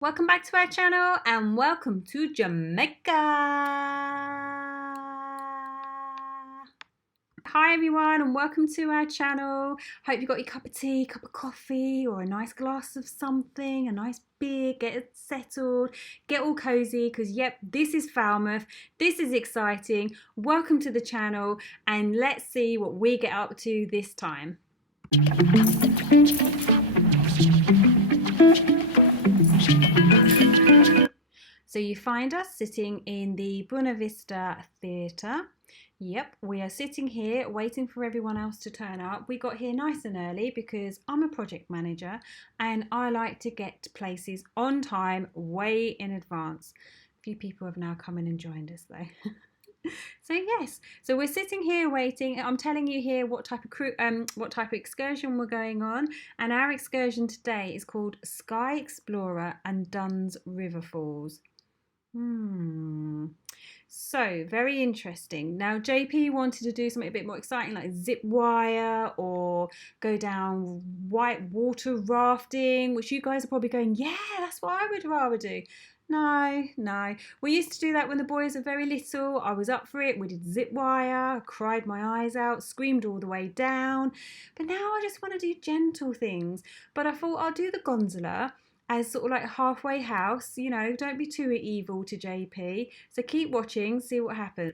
Welcome back to our channel and welcome to Jamaica. Hi everyone and welcome to our channel. Hope you got your cup of tea, cup of coffee or a nice glass of something, a nice beer, get it settled, get all cozy because yep, this is Falmouth, this is exciting. Welcome to the channel and let's see what we get up to this time. So you find us sitting in the Buena Vista Theatre. Yep, we are sitting here waiting for everyone else to turn up. We got here nice and early because I'm a project manager and I like to get to places on time, way in advance. A few people have now come in and joined us though. So yes, so we're sitting here waiting. I'm telling you here what type of excursion we're going on, and our excursion today is called Sky Explorer and Dunn's River Falls. So very interesting. Now JP wanted to do something a bit more exciting like zip wire or go down white water rafting, which you guys are probably going, yeah, that's what I would rather do. No. We used to do that when the boys were very little. I was up for it. We did zip wire, cried my eyes out, screamed all the way down. But now I just want to do gentle things. But I thought I'll do the gondola as sort of like halfway house, you know, don't be too evil to JP. So keep watching, see what happens.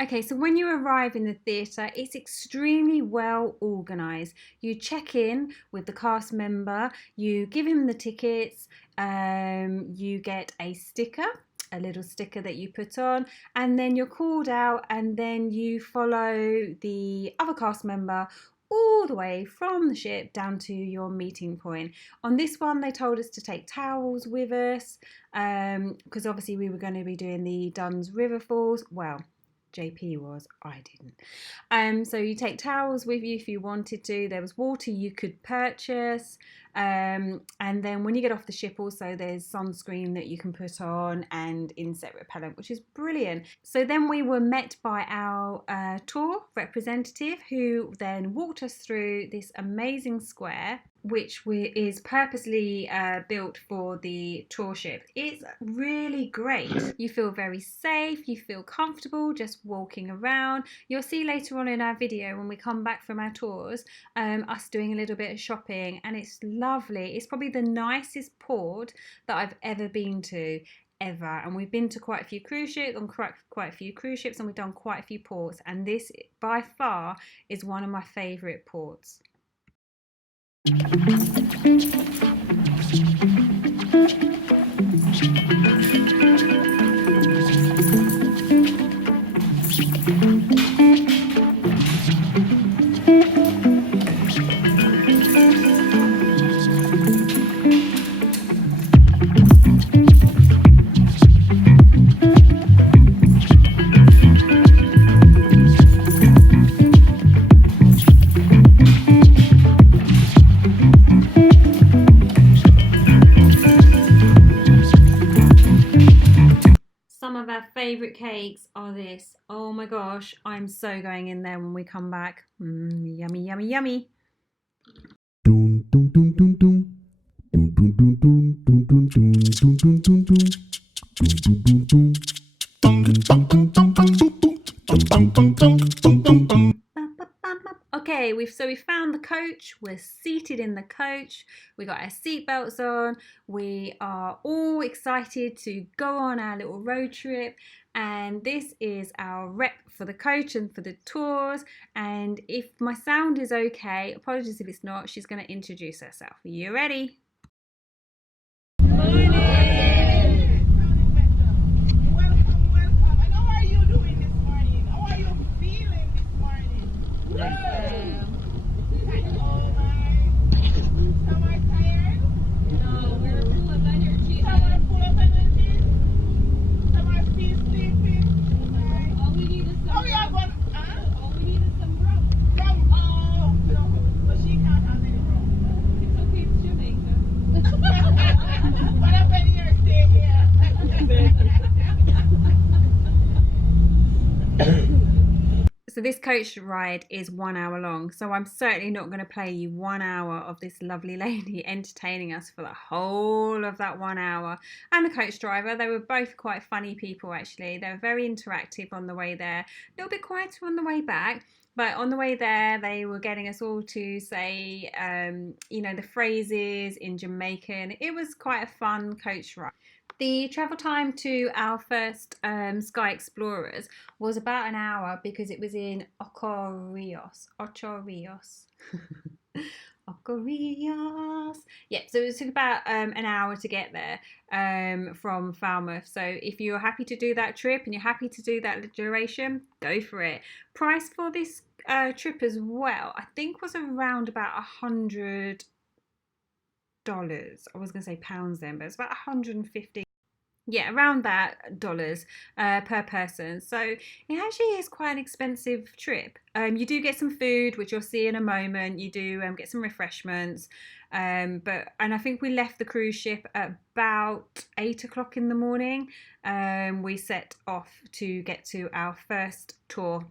Okay, so when you arrive in the theatre, it's extremely well organised. You check in with the cast member, you give him the tickets, you get a sticker, a little sticker that you put on, and then you're called out and then you follow the other cast member all the way from the ship down to your meeting point. On this one, they told us to take towels with us because obviously we were going to be doing the Dunn's River Falls. Well, JP was, I didn't. So you take towels with you if you wanted to. There was water you could purchase. And then when you get off the ship also there's sunscreen that you can put on and insect repellent, which is brilliant. So then we were met by our tour representative who then walked us through this amazing square which is purposely built for the tour ship. It's really great. You feel very safe, you feel comfortable just walking around. You'll see later on in our video when we come back from our tours, us doing a little bit of shopping, and it's lovely. It's probably the nicest port that I've ever been to. Ever. And we've been to quite a few cruise ships, and we've done quite a few ports, and this by far is one of my favourite ports. Some of our favourite cakes are this. Oh my gosh, I'm so going in there when we come back. Yummy, yummy, yummy. Okay, we found the coach. We're seated in the coach. We got our seatbelts on. We are all excited to go on our little road trip. And this is our rep for the coach and for the tours. And if my sound is okay, apologies if it's not, she's going to introduce herself. Are you ready? Welcome. And how are you doing this morning? How are you feeling this morning? Oh my. Some are tired? No, we're full of energy. Some are full of energy? Some are still sleeping? All we need is some Oh, we are rum. going, huh? All we need is some rum. Rum. Oh, no. But she can't have any rum. It's okay, it's Jamaica. this coach ride is 1 hour long, so I'm certainly not going to play you 1 hour of this lovely lady entertaining us for the whole of that 1 hour. And the coach driver, they were both quite funny people actually. They were very interactive on the way there, a little bit quieter on the way back. But on the way there, they were getting us all to say, the phrases in Jamaican. It was quite a fun coach ride. The travel time to our first Sky Explorers was about an hour because it was in Ocho Rios. Yeah, so it took about an hour to get there from Falmouth. So if you're happy to do that trip and you're happy to do that duration, go for it. Price for this trip as well, I think was around about $100. I was going to say pounds then, but it's about 150. Yeah, around that dollars per person. So it actually is quite an expensive trip. You do get some food, which you'll see in a moment. You do get some refreshments. And I think we left the cruise ship at about 8 o'clock in the morning. We set off to get to our first tour.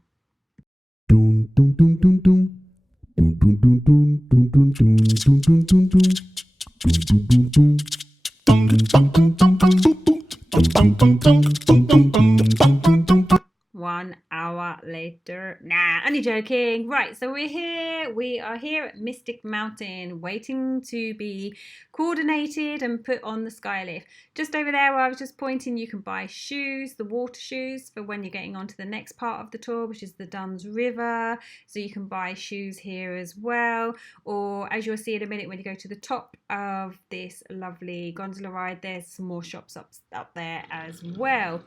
One hour later. Nah, only joking. Right, so we're here. We are here at Mystic Mountain, waiting to be coordinated and put on the skylift. Just over there where I was just pointing, you can buy shoes, the water shoes, for when you're getting onto the next part of the tour, which is the Duns River. So you can buy shoes here as well. Or as you'll see in a minute, when you go to the top of this lovely gondola ride, there's some more shops up there as well.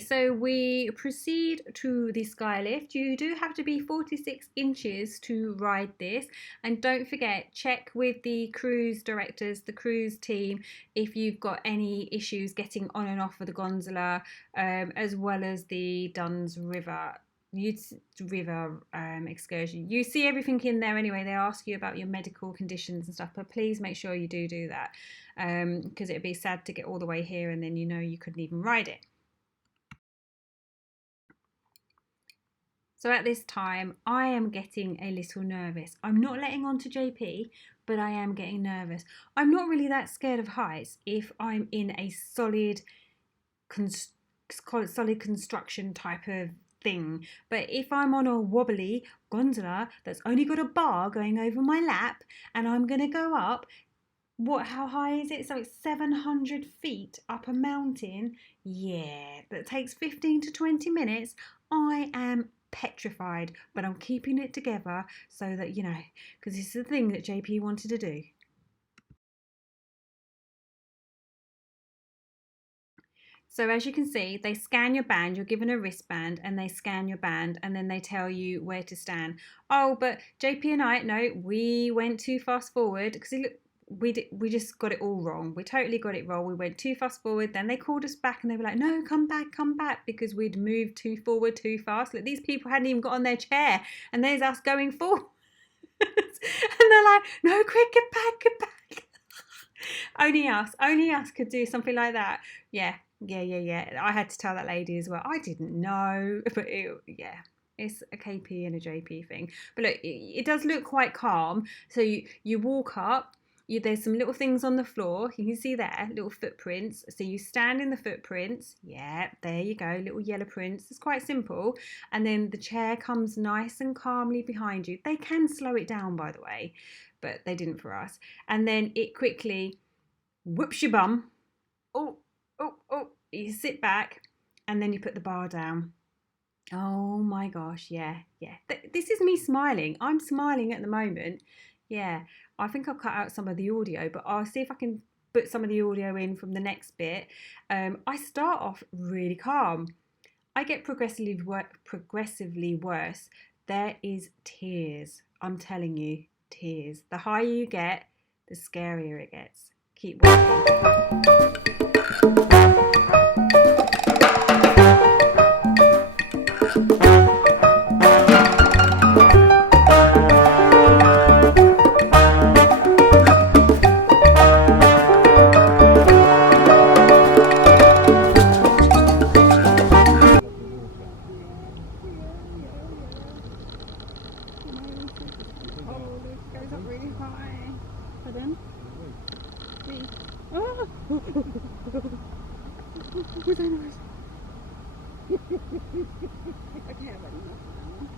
So we proceed to the skylift. You do have to be 46 inches to ride this, and don't forget, check with the cruise directors, the cruise team, if you've got any issues getting on and off of the gondola, as well as the Duns River excursion. You see everything in there anyway. They ask you about your medical conditions and stuff, but please make sure you do that, because it'd be sad to get all the way here and then you couldn't even ride it. So at this time, I am getting a little nervous. I'm not letting on to JP, but I am getting nervous. I'm not really that scared of heights if I'm in a solid construction type of thing. But if I'm on a wobbly gondola that's only got a bar going over my lap and I'm going to go up, how high is it? So it's 700 feet up a mountain. Yeah, that takes 15 to 20 minutes. I am petrified, but I'm keeping it together so that, because this is the thing that JP wanted to do. So as you can see, they scan your band. You're given a wristband and they scan your band and then they tell you where to stand. Oh, but JP and I, no, we went too fast forward because we just got it all wrong. We totally got it wrong. We went too fast forward. Then they called us back and they were like, no, come back, because we'd moved too forward too fast. Like, these people hadn't even got on their chair and there's us going forward. And they're like, no, quick, get back. Only us could do something like that. Yeah. I had to tell that lady as well. I didn't know, but it's a KP and a JP thing. But look, it does look quite calm. So you walk up. There's some little things on the floor. You can see there, little footprints. So you stand in the footprints. Yeah, there you go, little yellow prints. It's quite simple. And then the chair comes nice and calmly behind you. They can slow it down, by the way, but they didn't for us. And then it quickly whoops your bum. Oh. You sit back and then you put the bar down. Oh my gosh, yeah. This is me smiling. I'm smiling at the moment. Yeah, I think I'll cut out some of the audio, but I'll see if I can put some of the audio in from the next bit. I start off really calm. I get progressively worse. There is tears. I'm telling you, tears. The higher you get, the scarier it gets. Keep walking. What's that noise? Okay, I've had enough of that one.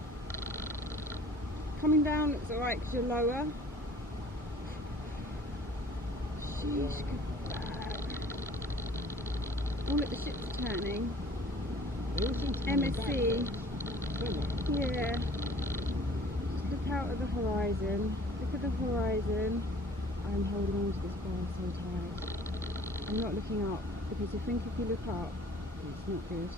Coming down looks alright because you're lower. Sheesh, kebab. Oh look, the ship's turning. MSC. Yeah. Just look out at the horizon. Look at the horizon. I'm holding on to this bar so tight. I'm not looking up because I think if you look up, it's not good.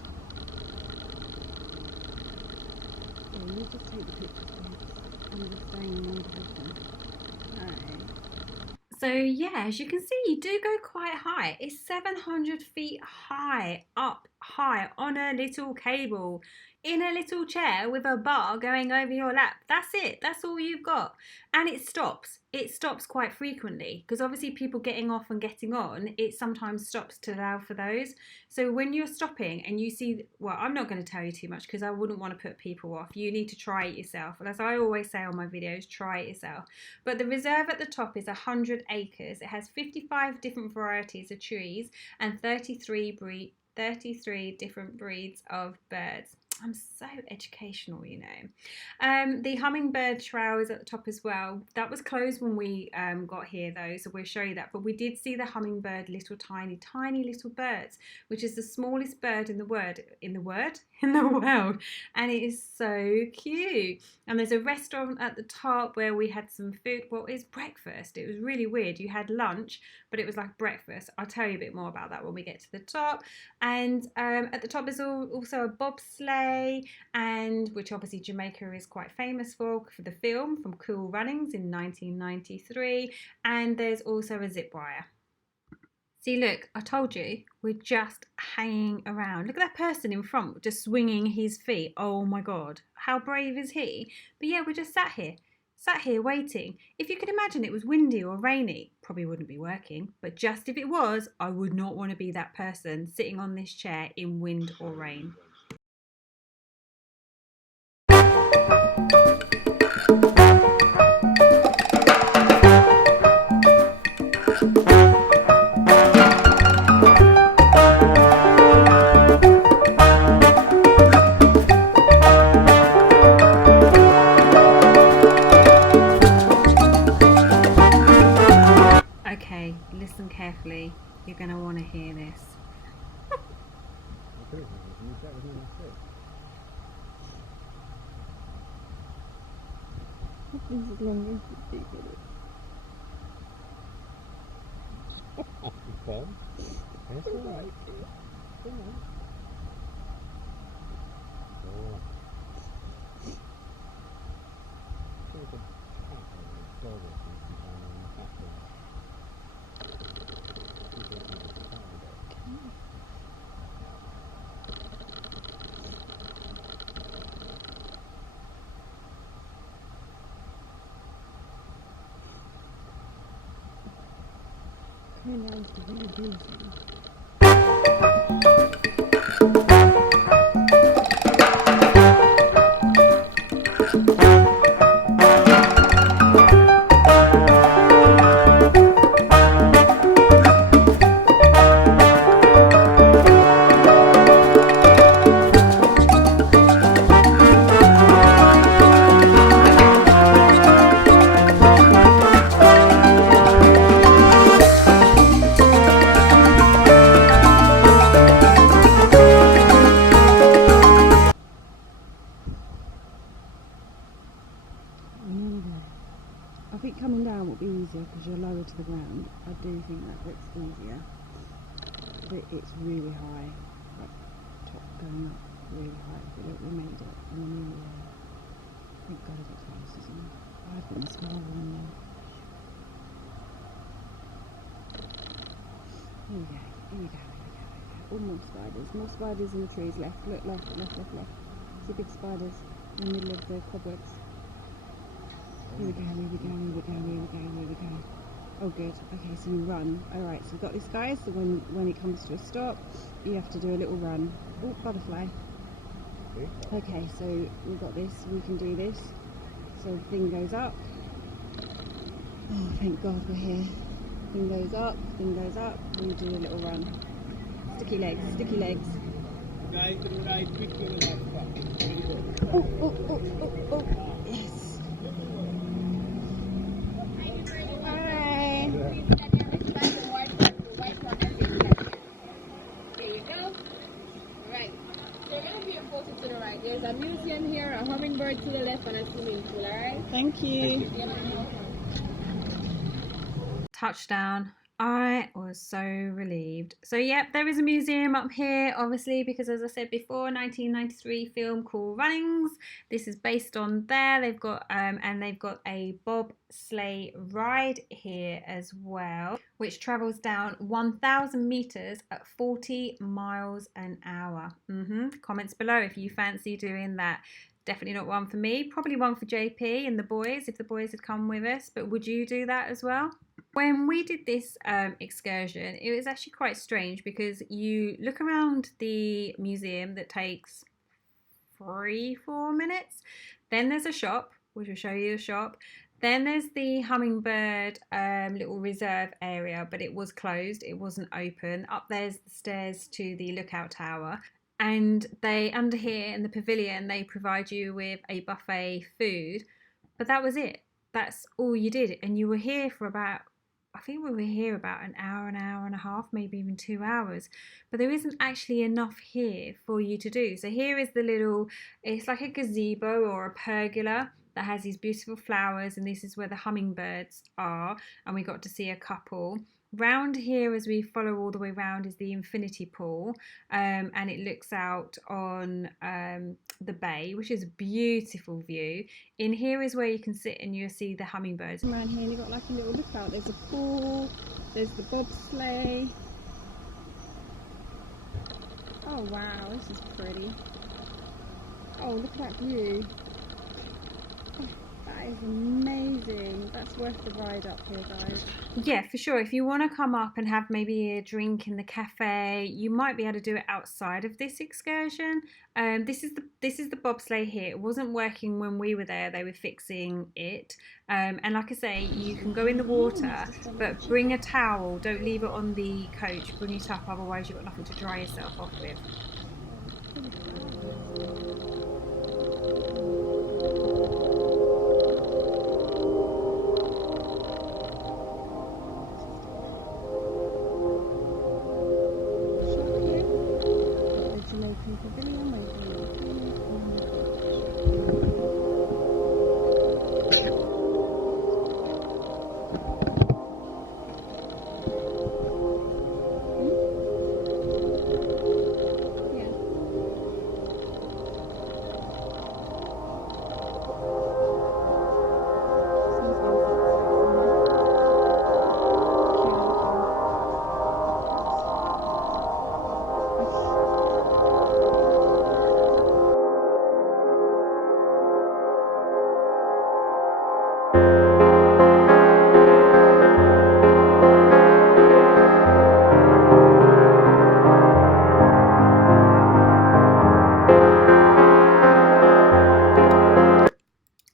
So you just take the pictures, please. I'm just staying in one position. Okay. So yeah, as you can see, you do go quite high. It's 700 feet high, up high on a little cable, in a little chair with a bar going over your lap. That's it. That's all you've got. And it stops. It stops quite frequently because obviously people getting off and getting on, it sometimes stops to allow for those. So when you're stopping and you see, well, I'm not going to tell you too much because I wouldn't want to put people off. You need to try it yourself. And as I always say on my videos, try it yourself. But the reserve at the top is 100 acres. It has 55 different varieties of trees and 33 different breeds of birds. I'm so educational, you know. The hummingbird trail is at the top as well. That was closed when we got here though, so we'll show you that. But we did see the hummingbird, little tiny little birds, which is the smallest bird in the world, and it is so cute. And there's a restaurant at the top where we had some food. Well, it's breakfast. It was really weird. You had lunch, but it was like breakfast. I'll tell you a bit more about that when we get to the top. And at the top is also a bobsleigh, and which obviously Jamaica is quite famous for the film from Cool Runnings in 1993. And there's also a zip wire. See, look, I told you, we're just hanging around. Look at that person in front just swinging his feet. Oh my God, how brave is he? But yeah, we're just sat here waiting. If you could imagine it was windy or rainy, probably wouldn't be working. But just if it was, I would not want to be that person sitting on this chair in wind or rain. Okay, listen carefully. You're going to want to hear this. That's all right. Come on. Oh. Coming down to the view. I think coming down will be easier because you're lower to the ground. I do think that looks easier. But it's really high. Like top going up really high. But look, we made it. And then in the air. Thank God it's close, isn't it? I've got mascara on now. Here we go. Here we go. Oh, more spiders. More spiders in the trees. Left. Look, left. See big spiders in the middle of the cobwebs. Here we go. Oh good, okay, so you run. Alright, so we've got this guy, so when it comes to a stop, you have to do a little run. Oh, butterfly. Okay, so we've got this, we can do this. So the thing goes up. Oh, thank God we're here. Thing goes up, thing goes up. We do a little run. Sticky legs, sticky legs. Guys, to the right, quick to the left. Very good. Oh, oh, oh, oh, oh. Yes. Hi. There you go. Right. So you're going to be a photo to the right. There's a museum here, a hummingbird to the left, and a swimming pool, alright? Thank you. Touchdown. I was so relieved. So yep, there is a museum up here, obviously, because as I said before, 1993 film called Runnings. This is based on there. They've got and they've got a bobsleigh ride here as well, which travels down 1,000 meters at 40 miles an hour. Comments below if you fancy doing that. Definitely not one for me. Probably one for JP and the boys if the boys had come with us. But would you do that as well? When we did this excursion, it was actually quite strange because you look around the museum that takes 3-4 minutes. Then there's a shop, which will show you a shop. Then there's the hummingbird little reserve area, but it was closed. It wasn't open. Up there's the stairs to the lookout tower. And they, under here in the pavilion, they provide you with a buffet food. But that was it. That's all you did. And you were here for about, I think we were here about an hour and a half, maybe even 2 hours. But there isn't actually enough here for you to do. So here is the little, it's like a gazebo or a pergola that has these beautiful flowers. And this is where the hummingbirds are. And we got to see a couple. Round here, as we follow all the way round, is the infinity pool, and it looks out on the bay, which is a beautiful view. In here is where you can sit and you'll see the hummingbirds. Around here, and you've got like a little lookout. There's a pool, there's the bobsleigh. Oh wow, this is pretty. Oh, look at that view. That is amazing. That's worth the ride up here, guys. Yeah, for sure. If you want to come up and have maybe a drink in the cafe, you might be able to do it outside of this excursion. This is the bobsleigh here. It wasn't working when we were there. They were fixing it. And like I say, you can go in the water, but bring a towel. Don't leave it on the coach. Bring it up, otherwise you've got nothing to dry yourself off with.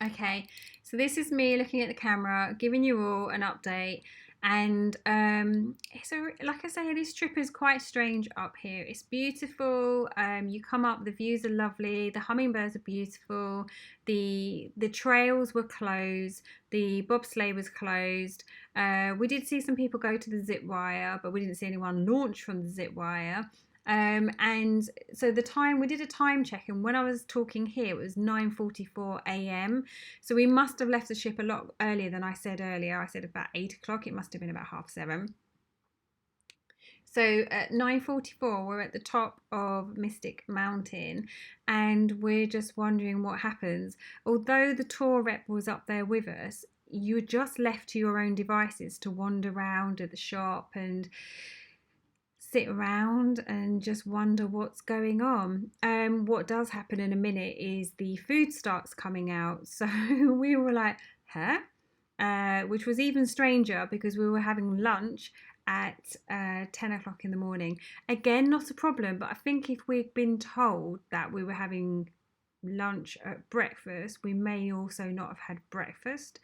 Okay, so this is me looking at the camera, giving you all an update. And so, like I say, this trip is quite strange up here. It's beautiful. You come up, the views are lovely. The hummingbirds are beautiful. The trails were closed. The bobsleigh was closed. We did see some people go to the zip wire, but we didn't see anyone launch from the zip wire. And so the time, we did a time check, and when I was talking here it was 9:44 a.m. so we must have left the ship a lot earlier than I said earlier. I said about 8 o'clock. It must have been about 7:30. So at 9:44 we're at the top of Mystic Mountain, and we're just wondering what happens. Although the tour rep was up there with us, you were just left to your own devices to wander around at the shop and sit around and just wonder what's going on. What does happen in a minute is the food starts coming out. So we were like, huh? Which was even stranger because we were having lunch at 10 o'clock in the morning. Again, not a problem, but I think if we'd been told that we were having lunch at breakfast, we may also not have had breakfast,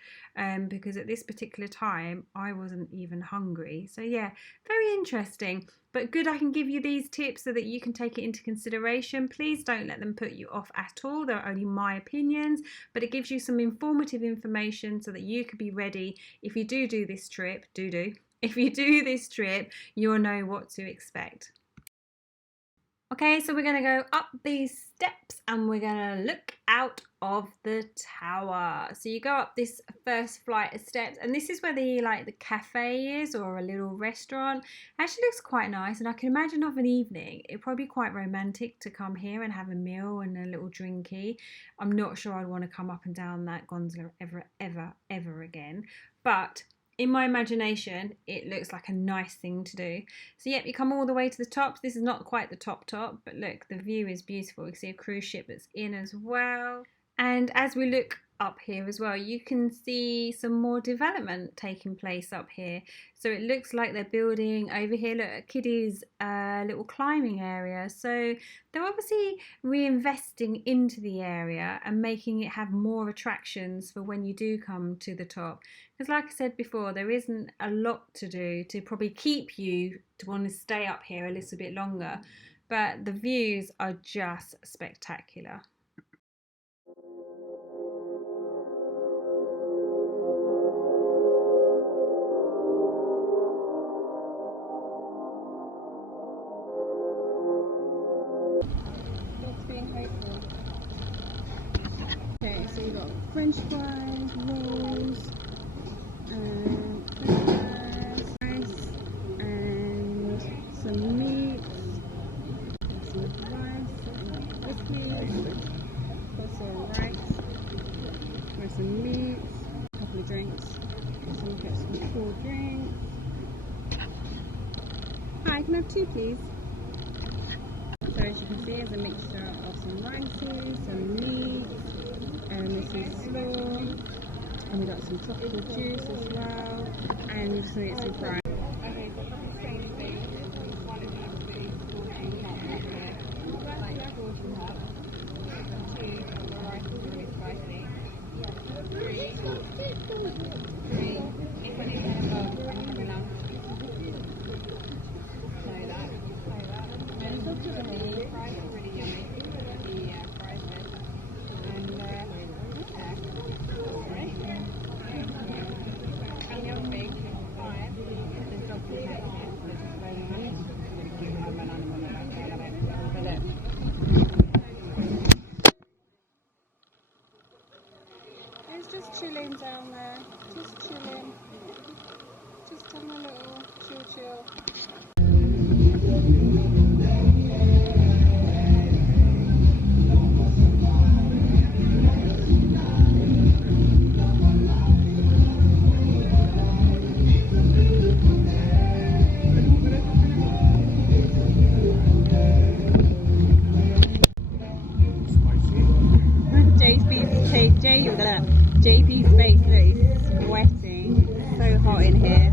because at this particular time I wasn't even hungry. So yeah, very interesting, but good I can give you these tips so that you can take it into consideration. Please don't let them put you off at all. They're only my opinions, but it gives you some informative information so that you could be ready if you do this trip. If you do this trip, you'll know what to expect. Okay, so we're going to go up these steps and we're going to look out of the tower. So you go up this first flight of steps, and this is where the cafe is, or a little restaurant. It actually looks quite nice, and I can imagine of an evening it'd probably be quite romantic to come here and have a meal and a little drinky. I'm not sure I'd want to come up and down that gondola ever again, but in my imagination, it looks like a nice thing to do. So yep, you come all the way to the top. This is not quite the top, but look, the view is beautiful. You see a cruise ship that's in as well. And as we look up here as well, you can see some more development taking place up here. So it looks like they're building over here, look, a kiddies little climbing area. So they're obviously reinvesting into the area and making it have more attractions for when you do come to the top. Because like I said before, there isn't a lot to do to probably keep you to want to stay up here a little bit longer. But the views are just spectacular. Okay, so you got French fries, rolls, rice, and some meat, some rice, biscuits, also rice, with some meat, a couple of drinks, some cool drinks. Hi, can I have two, please? So as you can see, it's a mixture of some rices, some meat, and this is slaw, and we got some tropical juice as well, and we just want to get some fries. Okay, so it's the same thing. One of these things, like of course you have some cheese, the rice is really spicy. Three. If I need to have I'm having lunch. Try that. And the fries are really yummy. The fries are. And yeah. Right. And your big five. There's chocolate cake here. It's just chilling down there, just chilling, just having a little chill. JP's face is sweating, so hot in here.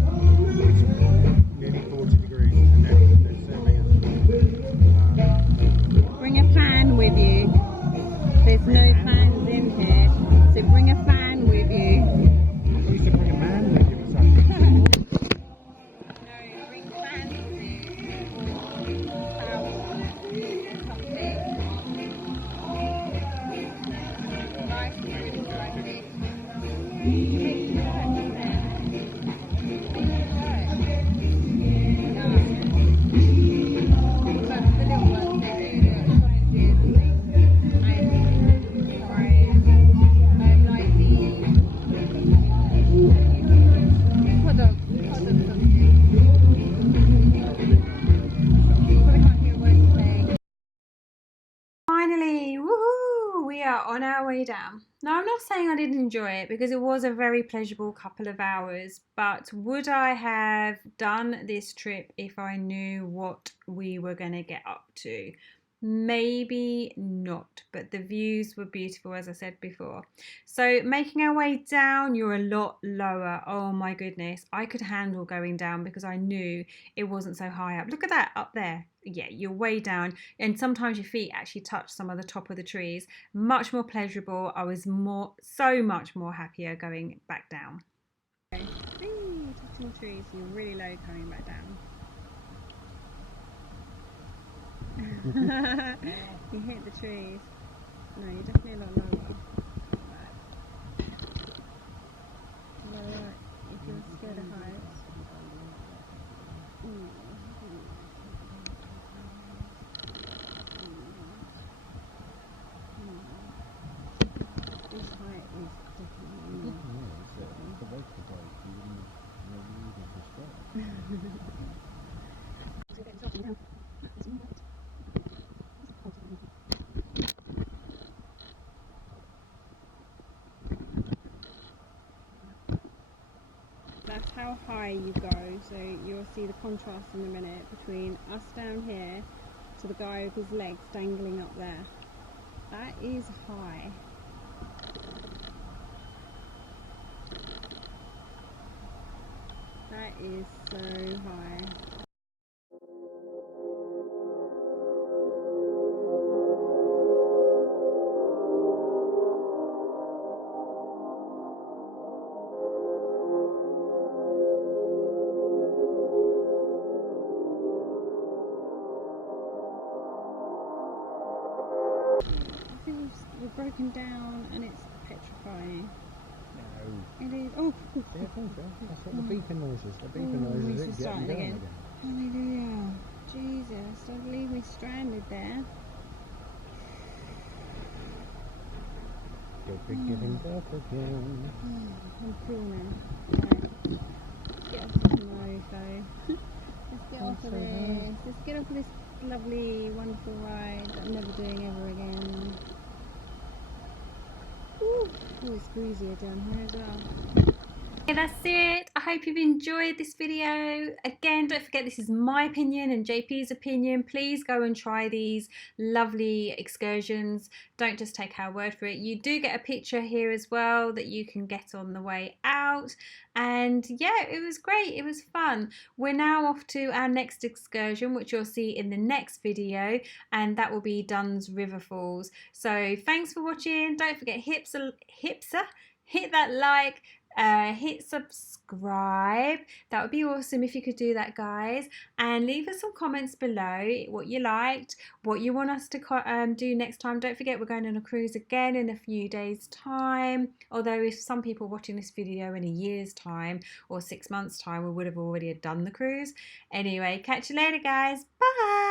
Nearly 40 degrees, and they're serving us. Bring a fan with you. There's no fans in here, so bring a fan with you. I used to bring a man with you or something. No, bring fans with you. Finally, woohoo! We are on our way down. Now, I'm not saying I didn't enjoy it because it was a very pleasurable couple of hours, but would I have done this trip if I knew what we were going to get up to? Maybe not, but the views were beautiful, as I said before. So making our way down, you're a lot lower. Oh my goodness, I could handle going down because I knew it wasn't so high up. Look at that up there. Yeah, you're way down, and sometimes your feet actually touch some of the top of the trees. Much more pleasurable. I was so much more happier going back down. Okay. Whee, touching the trees, you're really low coming back down. You hit the trees. No, you're definitely a lot lower. Lower if you're scared of heights. This height is definitely That's how high you go, so you'll see the contrast in a minute between us down here to the guy with his legs dangling up there. That is high. That is so high. I think we've broken down and it's petrifying. No. It is. Oh, Yeah, I think so. That's what the beeping noises. The beeping Oh, noises this is are getting starting going again. Hallelujah. Jesus, don't leave me stranded there. You'll be giving birth again. I'm cool now. Okay. Let's get off this road though. Let's get off of this. Let's get off of this lovely, wonderful ride that I'm never doing ever again. Ooh, oh, it's breezier down here as well. Okay, that's it. I hope you've enjoyed this video. Again, don't forget this is my opinion and JP's opinion. Please go and try these lovely excursions. Don't just take our word for it. You do get a picture here as well that you can get on the way out. And yeah, it was great. It was fun. We're now off to our next excursion, which you'll see in the next video, and that will be Dunn's River Falls. So thanks for watching. Don't forget hit that like, hit subscribe. That would be awesome if you could do that, guys, and leave us some comments below what you liked, what you want us to do next time. Don't forget we're going on a cruise again in a few days time, although if some people watching this video in a year's time or 6 months time, we would have already done the cruise. Anyway, catch you later, guys. Bye.